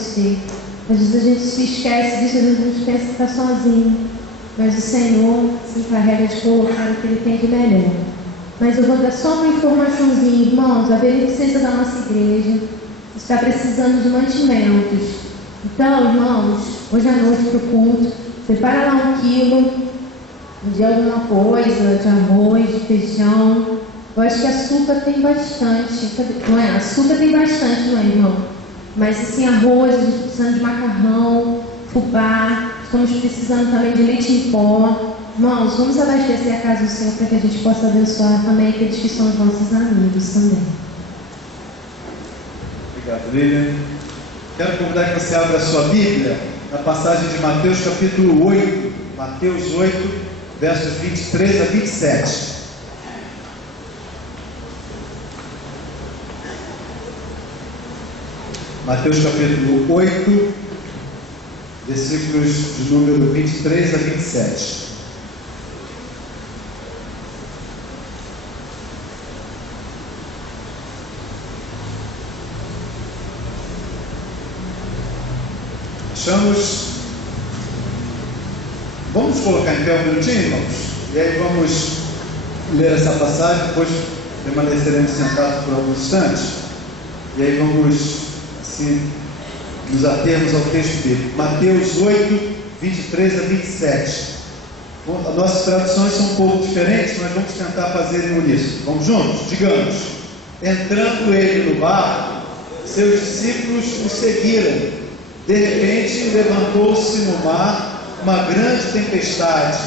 você. Às vezes a gente se esquece disso, às vezes a gente pensa que está sozinho. Mas o Senhor se encarrega de colocar o que Ele tem de melhor. Mas eu vou dar só uma informaçãozinha, irmãos. A beneficência da nossa igreja está precisando de mantimentos. Então, irmãos, hoje à noite para o culto, separa lá 1 quilo de alguma coisa, de arroz, de feijão. Eu acho que açúcar tem bastante, não é? Açúcar tem bastante, não é, irmão? Mas assim, arroz, a gente precisando de macarrão, fubá, estamos precisando também de leite em pó. Irmãos, vamos abastecer a casa do Senhor para que a gente possa abençoar também aqueles que são os nossos amigos também. Obrigado, Lilian. Quero convidar que você abra a sua Bíblia na passagem de Mateus capítulo 8, Mateus 8, versos 23 a 27. Mateus capítulo 8, versículos de número 23 a 27. Vamos colocar em pé um minutinho, irmãos? E aí vamos ler essa passagem, depois permaneceremos sentados por alguns instantes. E aí vamos, assim, nos atermos ao texto bíblico. Mateus 8, 23 a 27. As nossas traduções são um pouco diferentes, mas vamos tentar fazer em uníssono. Vamos juntos? Digamos: entrando ele no barco, seus discípulos o seguiram. De repente levantou-se no mar uma grande tempestade,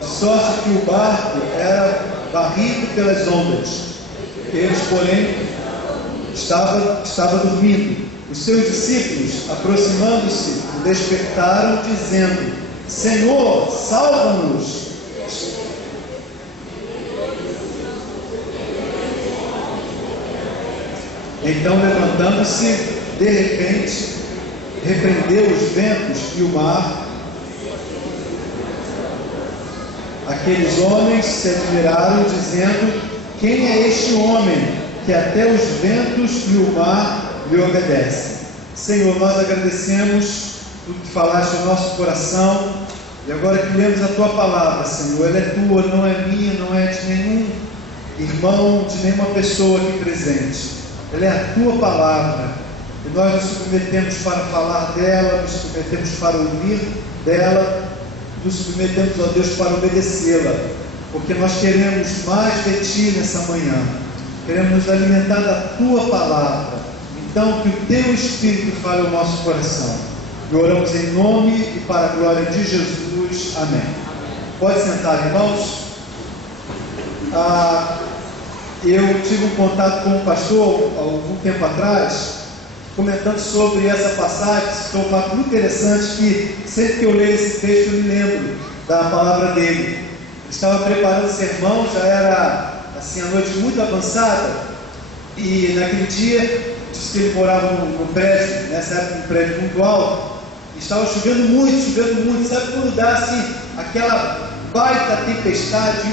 de sorte que o barco era varrido pelas ondas. Eles, porém, estavam dormindo. Os seus discípulos, aproximando-se, o despertaram, dizendo: Senhor, salva-nos! Então, levantando-se, de repente, repreendeu os ventos e o mar. Aqueles homens se admiraram, dizendo: quem é este homem que até os ventos e o mar lhe obedecem? Senhor, nós agradecemos tudo que falaste no nosso coração, e agora que lemos a tua palavra, Senhor, ela é tua, não é minha, não é de nenhum irmão, de nenhuma pessoa aqui presente. Ela é a tua palavra. E nós nos submetemos para falar dela, nos submetemos para ouvir dela, nos submetemos, ó Deus, para obedecê-la, porque nós queremos mais de Ti nessa manhã, queremos nos alimentar da Tua palavra. Então, que o Teu Espírito fale ao nosso coração. E oramos em nome e para a glória de Jesus. Amém. Pode sentar, irmãos. Eu tive um contato com um pastor há algum tempo atrás, comentando sobre essa passagem. Foi um fato muito interessante, que sempre que eu leio esse texto eu me lembro da palavra dele. Ele estava preparando o sermão, já era assim, a noite muito avançada, e naquele dia disse que ele morava no prédio, nessa época um prédio muito alto, e estava chovendo muito, sabe quando dá assim aquela baita tempestade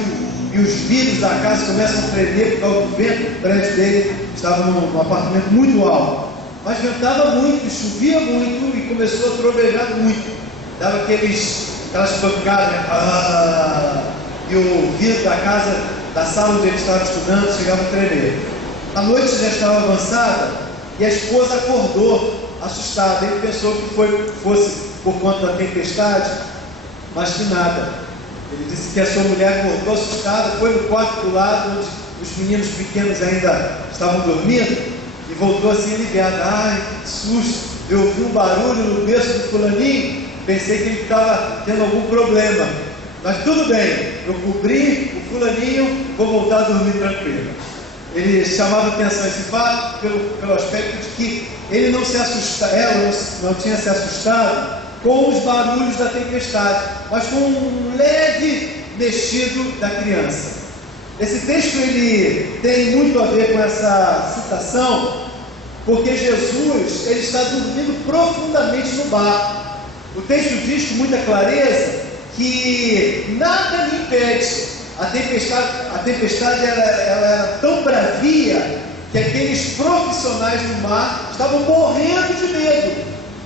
e os vidros da casa começam a tremer por causa do vento? O prédio dele estava num apartamento muito alto, mas ventava muito, chovia muito e começou a trovejar muito, dava aquelas pancadas, né? E o vidro da casa, da sala onde ele estava estudando, chegava a tremer. A noite já estava avançada e a esposa acordou assustada. Ele pensou que fosse por conta da tempestade, mas que nada. Ele disse que a sua mulher acordou assustada, foi no quarto do lado, onde os meninos pequenos ainda estavam dormindo, e voltou assim aliviada. Ai, que susto, eu ouvi um barulho no berço do fulaninho, pensei que ele estava tendo algum problema, mas tudo bem, eu cobri o fulaninho, vou voltar a dormir tranquilo. Ele chamava atenção esse fato pelo aspecto de que ele não se assusta, ela não tinha se assustado com os barulhos da tempestade, mas com um leve mexido da criança. Esse texto ele tem muito a ver com essa citação, porque Jesus ele está dormindo profundamente no barco. O texto diz com muita clareza que nada lhe impede. A tempestade ela era tão bravia que aqueles profissionais do mar estavam morrendo de medo.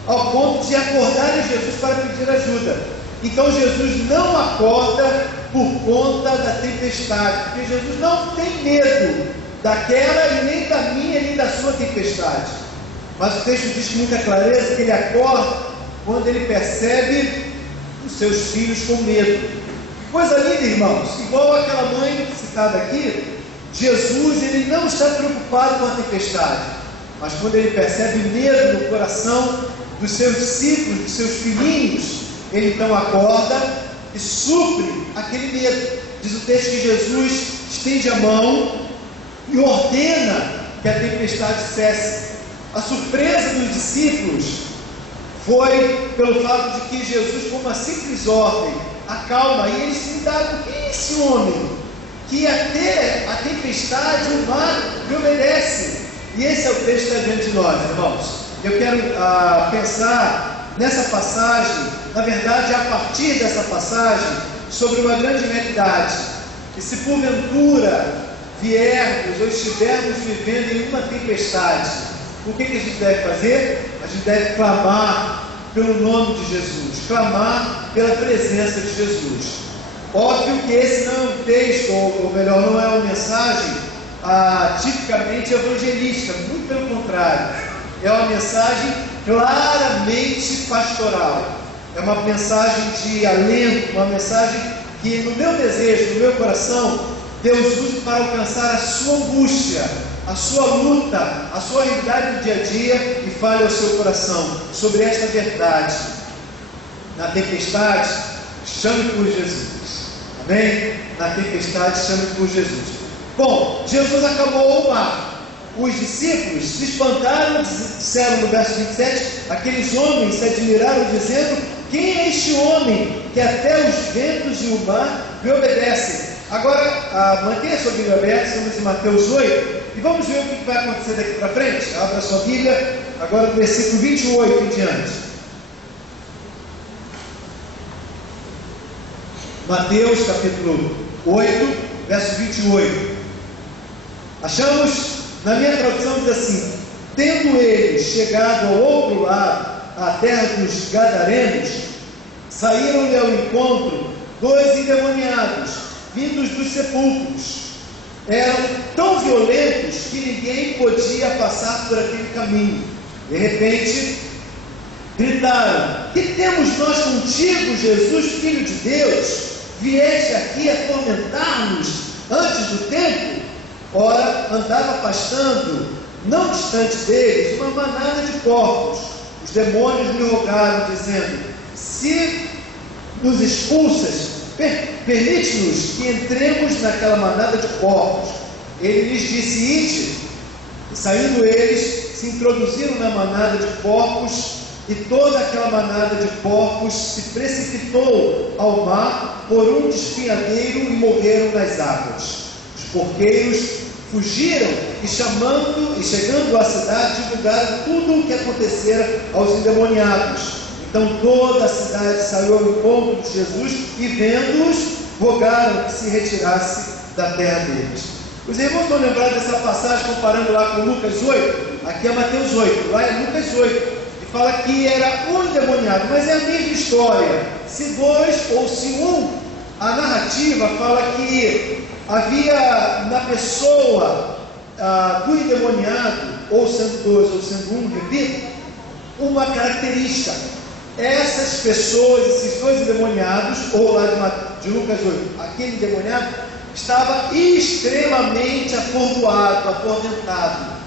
ao ponto de acordarem Jesus para pedir ajuda. Então Jesus não acorda por conta da tempestade, porque Jesus não tem medo daquela e nem da minha nem da sua tempestade. Mas o texto diz com muita clareza que ele acorda quando ele percebe os seus filhos com medo. Coisa linda, irmãos, igual aquela mãe citada aqui, Jesus ele não está preocupado com a tempestade, mas quando ele percebe medo no coração dos seus discípulos, dos seus filhinhos, ele então acorda e supre aquele medo. Diz o texto que Jesus estende a mão e ordena que a tempestade cesse. A surpresa dos discípulos foi pelo fato de que Jesus, com uma simples ordem, acalma, e eles se indaram: quem é esse homem que até a tempestade, o mar, lhe obedece? E esse é o texto que está diante de nós, irmãos. Eu quero pensar nessa passagem, na verdade, a partir dessa passagem, sobre uma grande realidade, que se porventura viermos ou estivermos vivendo em uma tempestade, o que a gente deve fazer? A gente deve clamar pelo nome de Jesus, clamar pela presença de Jesus. Óbvio que esse não é um texto, ou melhor, não é uma mensagem tipicamente evangelística, muito pelo contrário, é uma mensagem claramente pastoral, é uma mensagem de alento, uma mensagem que no meu desejo, no meu coração, Deus usa para alcançar a sua angústia, a sua luta, a sua realidade do dia a dia, e fale ao seu coração sobre esta verdade. Na tempestade, chame por Jesus. Amém? Na tempestade, chame por Jesus. Bom, Jesus acabou o mar. Os discípulos se espantaram, disseram no verso 27, aqueles homens se admiraram, dizendo: quem é este homem que até os ventos e o mar lhe obedecem? Agora, mantenha a sua Bíblia aberta, estamos em Mateus 8, e vamos ver o que vai acontecer daqui para frente. Abra a sua Bíblia, agora do versículo 28 em diante. Mateus capítulo 8, verso 28. Achamos, na minha tradução diz assim: tendo eles chegado ao outro lado, à terra dos Gadarenos, saíram-lhe ao encontro 2 endemoniados, vindos dos sepulcros. Eram tão violentos que ninguém podia passar por aquele caminho. De repente, gritaram: que temos nós contigo, Jesus, Filho de Deus? Vieste aqui atormentar-nos antes do tempo? Ora, andava pastando, não distante deles, uma manada de porcos. Os demônios lhe rogaram, dizendo: se nos expulsas, permite-nos que entremos naquela manada de porcos. Ele lhes disse: ide. E saindo eles, se introduziram na manada de porcos, e toda aquela manada de porcos se precipitou ao mar por um despenhadeiro e morreram nas águas. Os porqueiros fugiram e chegando à cidade, divulgaram tudo o que acontecera aos endemoniados. Então toda a cidade saiu ao encontro de Jesus e, vendo-os, rogaram que se retirasse da terra deles. Os irmãos vão lembrar dessa passagem comparando lá com Lucas 8? Aqui é Mateus 8, lá é Lucas 8. E fala que era um endemoniado, mas é a mesma história. Se 2 ou se 1, a narrativa fala que havia na pessoa do endemoniado, ou sendo 2 ou sendo 1, repito, uma característica. Essas pessoas, esses 2 endemoniados, ou lá de Lucas 8, aquele endemoniado estava extremamente atordoado, atormentado.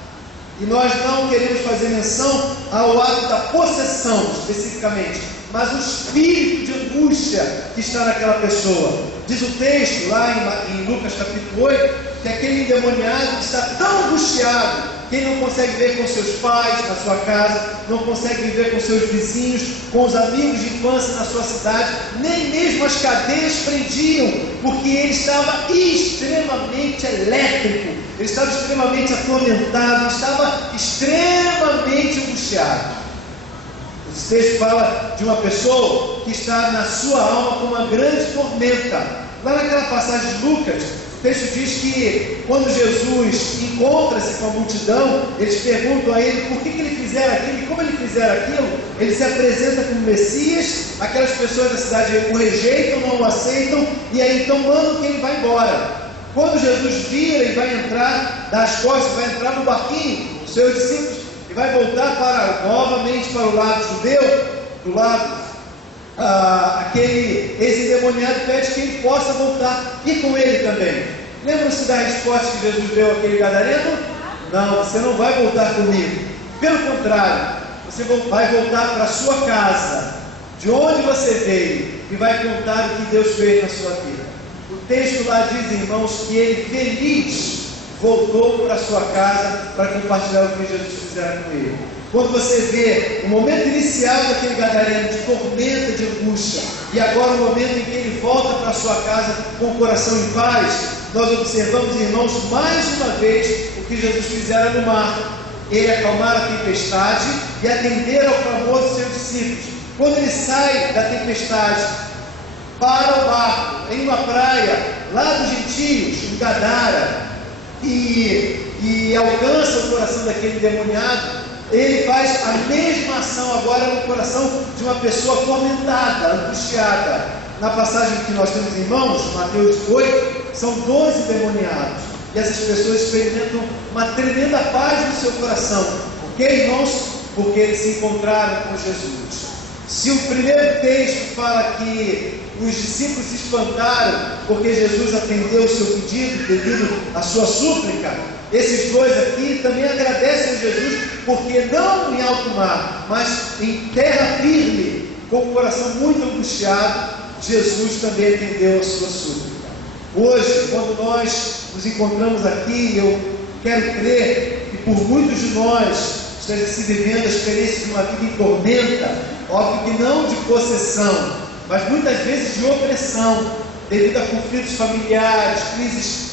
E nós não queremos fazer menção ao ato da possessão especificamente, mas o espírito de angústia que está naquela pessoa. Diz o texto lá em Lucas capítulo 8, que aquele endemoniado está tão angustiado que ele não consegue viver com seus pais na sua casa, não consegue viver com seus vizinhos, com os amigos de infância na sua cidade, nem mesmo as cadeias prendiam, porque ele estava extremamente elétrico, ele estava extremamente atormentado, estava extremamente angustiado. Esse texto fala de uma pessoa que está na sua alma com uma grande tormenta. Lá naquela passagem de Lucas, o texto diz que quando Jesus encontra-se com a multidão, eles perguntam a ele por que ele fizera aquilo, e como ele fizera aquilo, ele se apresenta como Messias, aquelas pessoas da cidade o rejeitam, não o aceitam, e aí então mandam que ele vá embora. Quando Jesus vira e vai entrar, dá as costas, vai entrar no barquinho, os seus discípulos, e vai voltar novamente para o lado judeu, do lado, aquele ex-endemoniado pede que ele possa voltar, e com ele também. Lembram-se da resposta que Jesus deu àquele gadareno? Não, você não vai voltar comigo. Pelo contrário, você vai voltar para a sua casa, de onde você veio, e vai contar o que Deus fez na sua vida. O texto lá diz, irmãos, que ele feliz voltou para a sua casa para compartilhar o que Jesus fizera com ele. Quando você vê o momento inicial daquele gadareno de tormenta, de angústia, e agora o momento em que ele volta para a sua casa com o coração em paz, nós observamos, irmãos, mais uma vez o que Jesus fizera no mar. Ele acalmar a tempestade e atender ao clamor dos seus discípulos. Quando ele sai da tempestade para o barco, em uma praia, lá dos gentios, em Gadara, e alcança o coração daquele endemoniado, ele faz a mesma ação agora no coração de uma pessoa tormentada, angustiada. Na passagem que nós temos, irmãos, Mateus 8, são 12 endemoniados. E essas pessoas experimentam uma tremenda paz no seu coração. Por quê, irmãos? Porque eles se encontraram com Jesus. Se o primeiro texto fala que os discípulos se espantaram porque Jesus atendeu o seu pedido devido à sua súplica, esses dois aqui também agradecem a Jesus porque não em alto mar, mas em terra firme, com o coração muito angustiado, Jesus também atendeu a sua súplica. Hoje, quando nós nos encontramos aqui, eu quero crer que por muitos de nós esteja se vivendo a experiência de uma vida em tormenta, óbvio que não de possessão, mas muitas vezes de opressão, devido a conflitos familiares, crises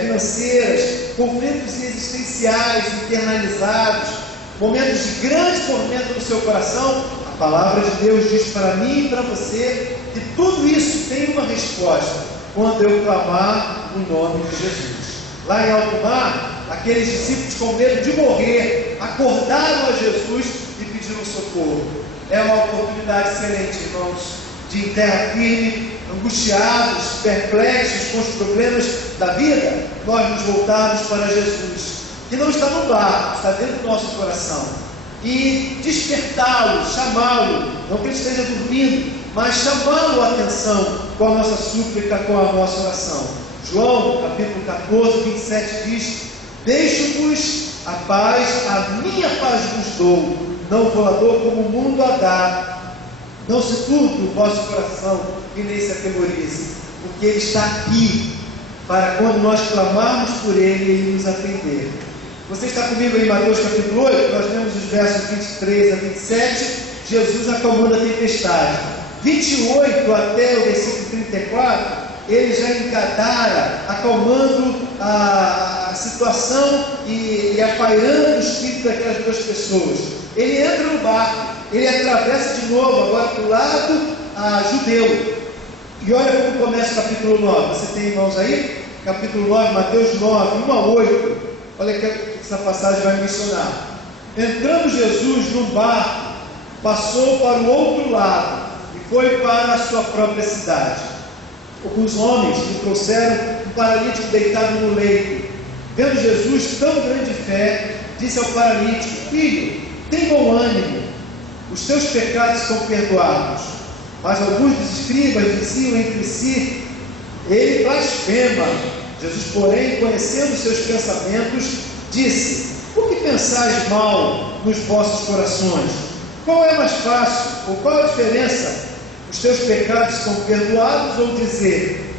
financeiras, conflitos existenciais internalizados, momentos de grande tormento no seu coração. A palavra de Deus diz para mim e para você que tudo isso tem uma resposta quando eu clamar no nome de Jesus. Lá em alto mar, aqueles discípulos com medo de morrer acordaram a Jesus e pediram socorro. É uma oportunidade excelente, irmãos, de em terra firme, angustiados, perplexos com os problemas da vida, nós nos voltarmos para Jesus, que não está no barco, está dentro do nosso coração, e despertá-lo, chamá-lo, não que ele esteja dormindo, mas chamá-lo a atenção com a nossa súplica, com a nossa oração. João, capítulo 14, 27 diz: deixo-vos a paz, a minha paz vos dou, não vou a dor como o mundo a dá. Não se turbe o vosso coração e nem se atemorize, porque Ele está aqui, para quando nós clamarmos por Ele nos atender. Você está comigo em Mateus capítulo 8? Nós vemos os versos 23 a 27, Jesus acalmando a tempestade. 28 até o versículo 34, ele já em Gadara, acalmando a situação e apairando o espírito daquelas duas pessoas. Ele entra no barco, ele atravessa de novo, agora para o lado judeu. E olha como começa o capítulo 9. Você tem, irmãos, aí? Capítulo 9, Mateus 9, 1 a 8. Olha que essa passagem vai mencionar. Entrando Jesus num barco, passou para o outro lado e foi para a sua própria cidade. Os homens lhe trouxeram um paralítico deitado no leito. Vendo Jesus tão grande fé, disse ao paralítico: filho, tem bom ânimo, os teus pecados são perdoados. Mas alguns dos escribas diziam entre si: ele blasfema. Jesus, porém, conhecendo os seus pensamentos, disse: por que pensais mal nos vossos corações? Qual é mais fácil, ou qual a diferença? Os teus pecados estão perdoados, ou dizer,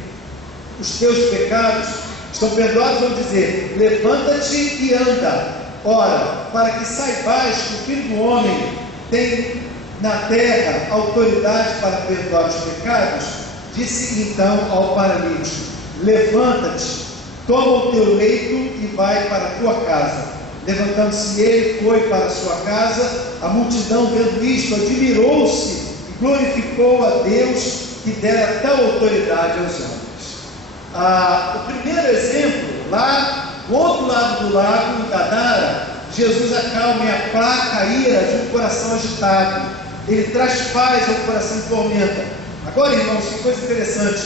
os teus pecados estão perdoados, ou dizer, levanta-te e anda. Ora, para que saibais que o Filho do Homem tem na terra autoridade para perdoar os pecados, disse então ao paralítico: levanta-te, toma o teu leito e vai para a tua casa. Levantando-se ele, foi para a sua casa. A multidão, vendo isto, admirou-se e glorificou a Deus que dera tal autoridade aos homens. O primeiro exemplo, lá do outro lado do lago, em Gadara, Jesus acalma e aplaca a ira de um coração agitado. Ele traz paz ao coração em tormenta. Agora, irmãos, que coisa interessante.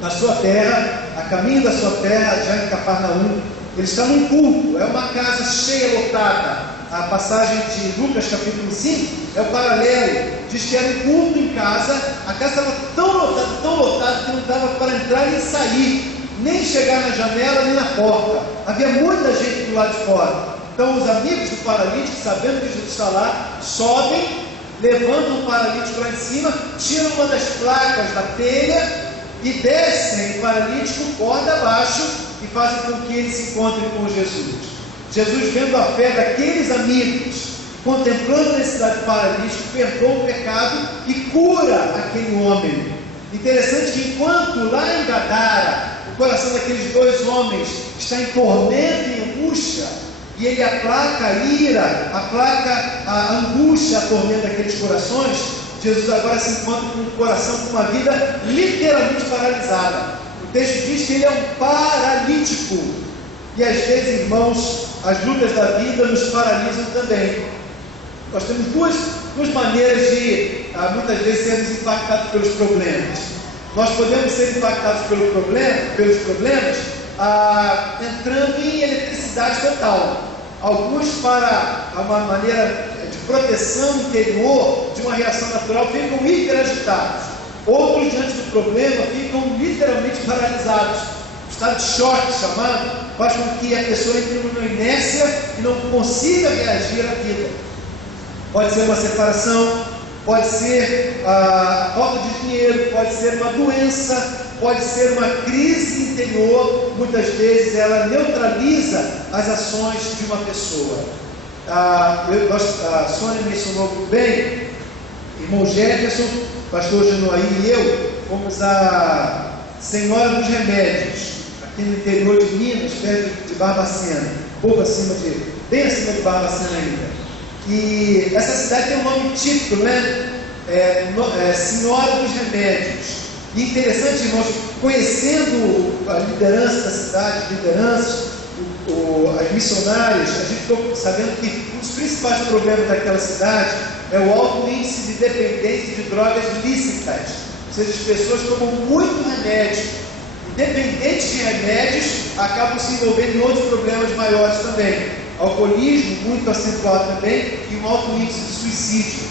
Na sua terra, a caminho da sua terra, já em Cafarnaum, ele está num culto, é uma casa cheia, lotada. A passagem de Lucas capítulo 5 é o paralelo. Diz que era um culto em casa, a casa estava tão lotada que não dava para entrar nem sair, nem chegar na janela nem na porta. Havia muita gente do lado de fora. Então os amigos do paralítico, sabendo que Jesus está lá, sobem, levantam o paralítico lá em cima, tiram uma das placas da telha e descem o paralítico corda abaixo e fazem com que ele se encontre com Jesus. Jesus, vendo a fé daqueles amigos, contemplando a necessidade do paralítico, perdoa o pecado e cura aquele homem. Interessante que enquanto lá em Gadara, o coração daqueles dois homens está em tormento e angústia, e ele aplaca a ira, aplaca a angústia, a tormento daqueles corações, Jesus agora se encontra com um coração com uma vida literalmente paralisada. O texto diz que ele é um paralítico. E às vezes, irmãos, as lutas da vida nos paralisam também. Nós temos duas maneiras de, muitas vezes, sermos impactados pelos problemas. Nós podemos ser impactados pelos problemas, entrando em eletricidade total. Alguns, para uma maneira de proteção interior, de uma reação natural, ficam hiperagitados. Outros, diante do problema, ficam literalmente paralisados. O estado de choque, chamado, faz com que a pessoa entre numa inércia e não consiga reagir à vida. Pode ser uma separação, pode ser a falta de dinheiro, pode ser uma doença, pode ser uma crise interior. Muitas vezes ela neutraliza as ações de uma pessoa. A Sônia mencionou muito bem, irmão Jefferson, pastor Genoaí e eu fomos a Senhora dos Remédios, aqui no interior de Minas, perto de Barbacena, bem acima de Barbacena ainda. E essa cidade tem um nome típico, né? Senhora dos Remédios. E interessante, irmãos, conhecendo a liderança da cidade, as missionárias, a gente ficou sabendo que um dos principais problemas daquela cidade é o alto índice de dependência de drogas lícitas. Ou seja, as pessoas tomam muito remédio, independente de remédios, acabam se envolvendo em outros problemas maiores também. Alcoolismo muito acentuado também e um alto índice de suicídio.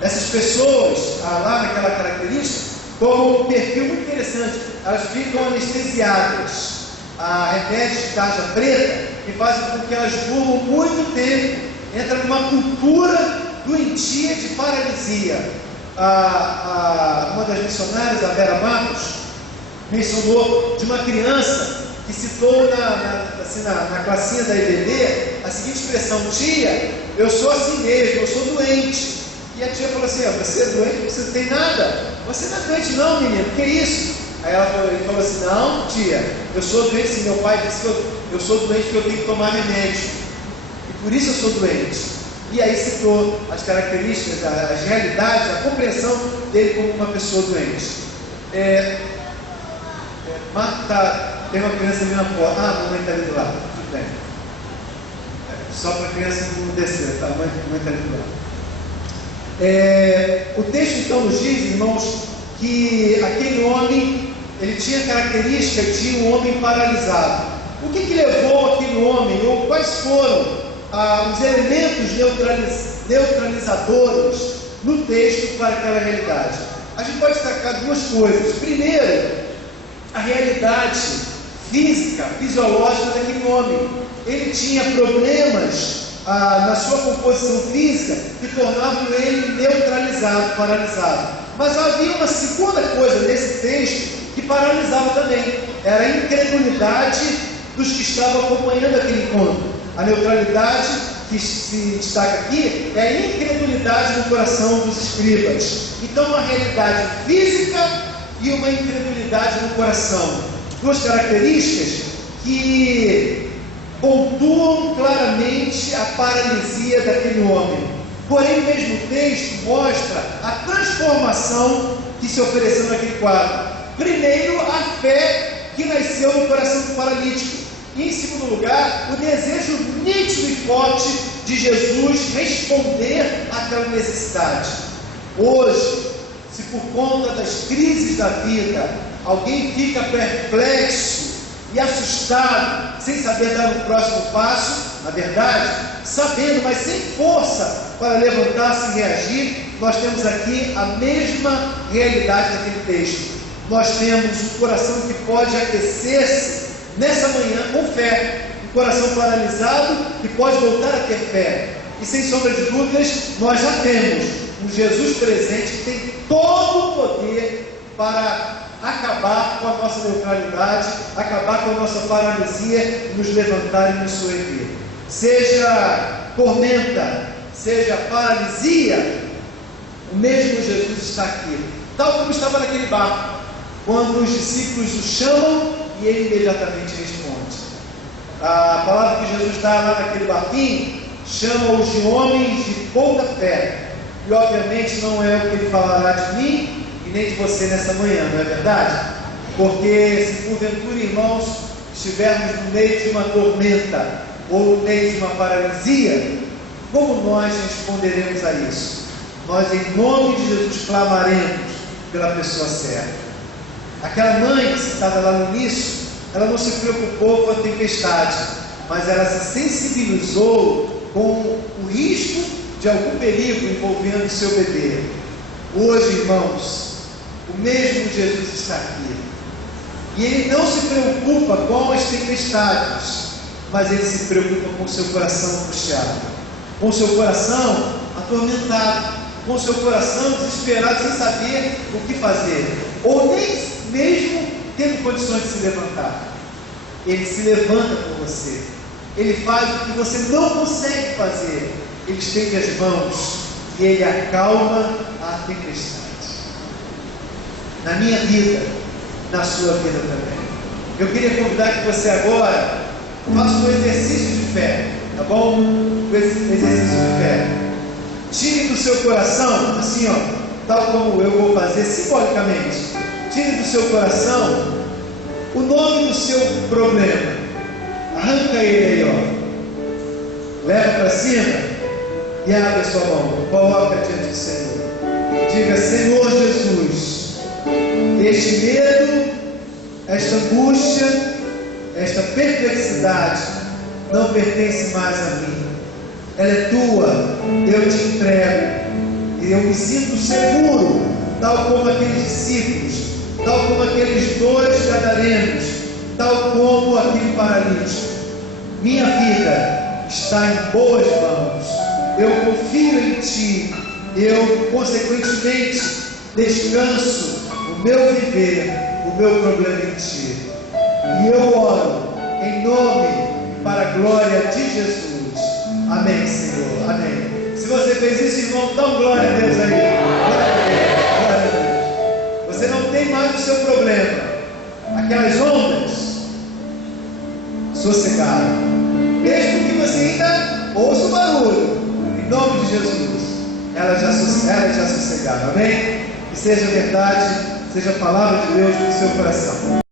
Essas pessoas, lá naquela característica, tomam um perfil muito interessante. Elas ficam anestesiadas a remédios de tarja preta e fazem com que elas durmam muito tempo. Entra numa cultura doentia de paralisia. Uma das missionárias, a Vera Matos, mencionou de uma criança que citou na classinha da EBD a seguinte expressão: tia, eu sou assim mesmo, eu sou doente. E a tia falou assim: você é doente, você não tem nada? Você não é doente não, menino, que isso? Aí ele falou assim: não, tia, eu sou doente sim, meu pai disse que eu sou doente porque eu tenho que tomar remédio, e por isso eu sou doente. E aí citou as características, as realidades, a compreensão dele como uma pessoa doente. Tem uma criança ali na porta. A mamãe está ali do lado, tudo bem. Só para a criança não descer, tá? A mamãe está ali do lado. O texto então nos diz, irmãos, que aquele homem, ele tinha a característica de um homem paralisado. O que levou aquele homem, ou quais foram os elementos neutralizadores no texto para aquela realidade? A gente pode destacar duas coisas. Primeiro, a realidade física, fisiológica daquele homem. Ele tinha problemas na sua composição física que tornavam ele neutralizado, paralisado. Mas havia uma segunda coisa nesse texto que paralisava também. Era a incredulidade dos que estavam acompanhando aquele encontro. A neutralidade que se destaca aqui é a incredulidade no coração dos escribas. Então, uma realidade física e uma incredulidade no coração. Duas características que pontuam claramente a paralisia daquele homem. Porém, o mesmo texto mostra a transformação que se ofereceu naquele quadro. Primeiro, a fé que nasceu no coração do paralítico. E em segundo lugar, o desejo nítido e forte de Jesus responder àquela necessidade. Hoje, se por conta das crises da vida, alguém fica perplexo e assustado, sem saber dar o próximo passo, na verdade, sabendo, mas sem força para levantar-se e reagir, nós temos aqui a mesma realidade daquele texto. Nós temos um coração que pode aquecer-se nessa manhã com fé, um coração paralisado que pode voltar a ter fé. E sem sombra de dúvidas, nós já temos um Jesus presente que tem todo o poder para acabar com a nossa neutralidade, acabar com a nossa paralisia, nos levantar e nos soerguer. Seja tormenta, seja paralisia, o mesmo Jesus está aqui, tal como estava naquele barco, quando os discípulos o chamam e ele imediatamente responde. A palavra que Jesus dá lá naquele barquinho chama-os de homens de pouca fé, e obviamente não é o que ele falará de mim e nem de você nessa manhã, não é verdade? Porque se porventura, irmãos, estivermos no meio de uma tormenta ou no meio de uma paralisia, como nós responderemos a isso? Nós, em nome de Jesus, clamaremos pela pessoa certa. Aquela mãe citada lá no início, ela não se preocupou com a tempestade, mas ela se sensibilizou com o risco de algum perigo envolvendo o seu bebê. Hoje, irmãos, o mesmo Jesus está aqui, e ele não se preocupa com as tempestades, mas ele se preocupa com o seu coração angustiado, com o seu coração atormentado, com o seu coração desesperado, sem saber o que fazer, ou nem mesmo tendo condições de se levantar. Ele se levanta por você, ele faz o que você não consegue fazer, ele estende as mãos e ele acalma a tempestade. Na minha vida, na sua vida também. Eu queria convidar que você agora faça um exercício de fé, tá bom? Um exercício de fé. Tire do seu coração, assim ó, tal como eu vou fazer simbolicamente, tire do seu coração o nome do seu problema, arranca ele aí, ó, leva para cima e abre a sua mão, coloca diante do Senhor, diga: Senhor Jesus, este medo, esta angústia, esta perplexidade não pertence mais a mim, ela é tua, eu te entrego, e eu me sinto seguro, tal como aqueles discípulos, tal como aqueles 2 gadarenos, tal como aquele paralítico. Minha vida está em boas mãos, eu confio em ti, eu consequentemente descanso o meu viver, o meu problema em ti, e eu oro em nome e para a glória de Jesus. Amém, Senhor, amém. Se você fez isso, irmão, dá glória a Deus aí. Glória a Deus, glória a Deus. Você não tem mais o seu problema, aquelas ondas sossegaram, mesmo que você ainda ouça o barulho, em nome de Jesus, elas já sossegaram, amém? Que seja verdade, seja a palavra de Deus no seu coração.